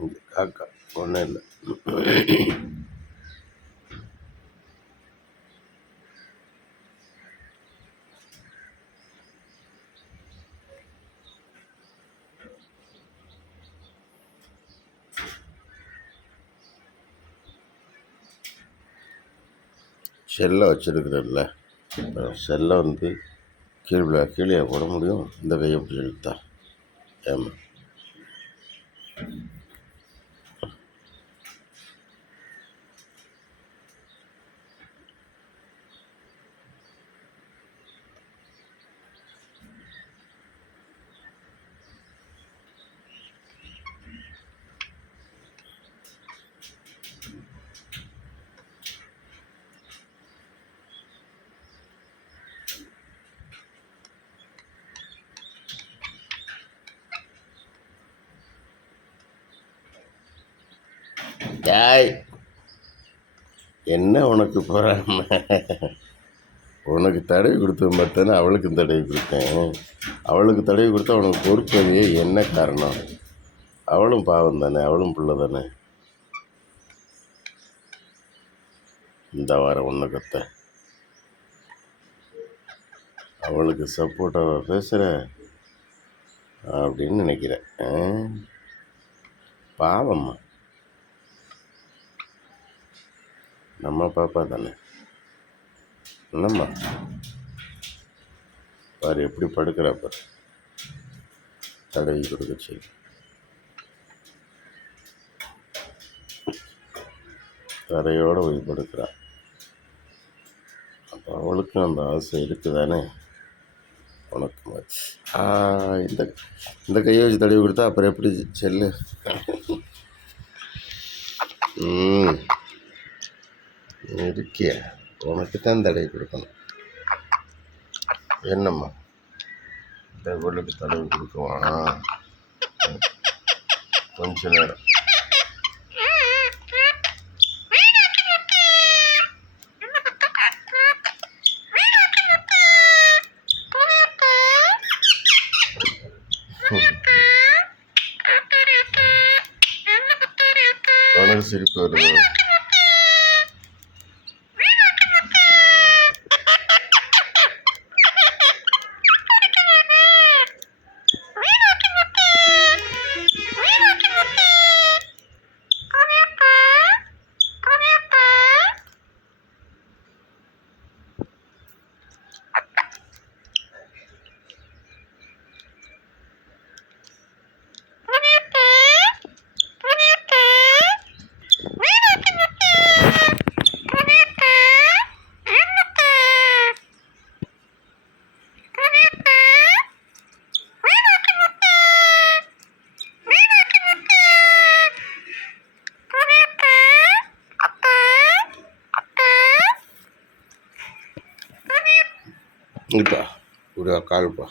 இங்க காக்கா ஒன்றும் இல்லை. செல்லை வச்சுருக்குறல்ல செல்லை வந்து கீழே கீழே போட முடியும். இந்த கையை பிடிச்சி இழுத்தா. ஏமா ஏய் என்ன உனக்கு போகிறாம உனக்கு தடவி கொடுத்தது மட்டும்தானே அவளுக்கும் தடவி கொடுத்தேன். அவளுக்கு தடவி கொடுத்தா உனக்கு பொறுப்பதையே என்ன காரணம்? அவளும் பாவம் தானே அவளும் பிள்ளை தானே இந்த வாரம் ஒன்று கத்த. அவளுக்கு சப்போர்ட்டாக பேசுகிற அப்படின்னு நினைக்கிறேன். பாவம்மா. நம்ம பாப்பா தானே? என்னம்மா? பாரு எப்படி படுக்கிறா பாரு. தடவி கொடுக்க சொல்லி. தரையோடு போய் படுக்கிறா. அப்போ அவளுக்கும் அந்த ஆசை இருக்குதானே? உனக்கு இந்த இந்த கையை வச்சு தடவி கொடுத்தா அப்புறம் எப்படி செல்லு? ம். இருக்கிய உனக்கு தான் தடவி கொடுக்கணும். என்னம்மா? இந்த இவளுக்கு தடவி கொடுக்குவான் கொஞ்ச நேரம். உனக்கு சிரிப்பு வருது. இப்பா இப்படி கால்ப்பா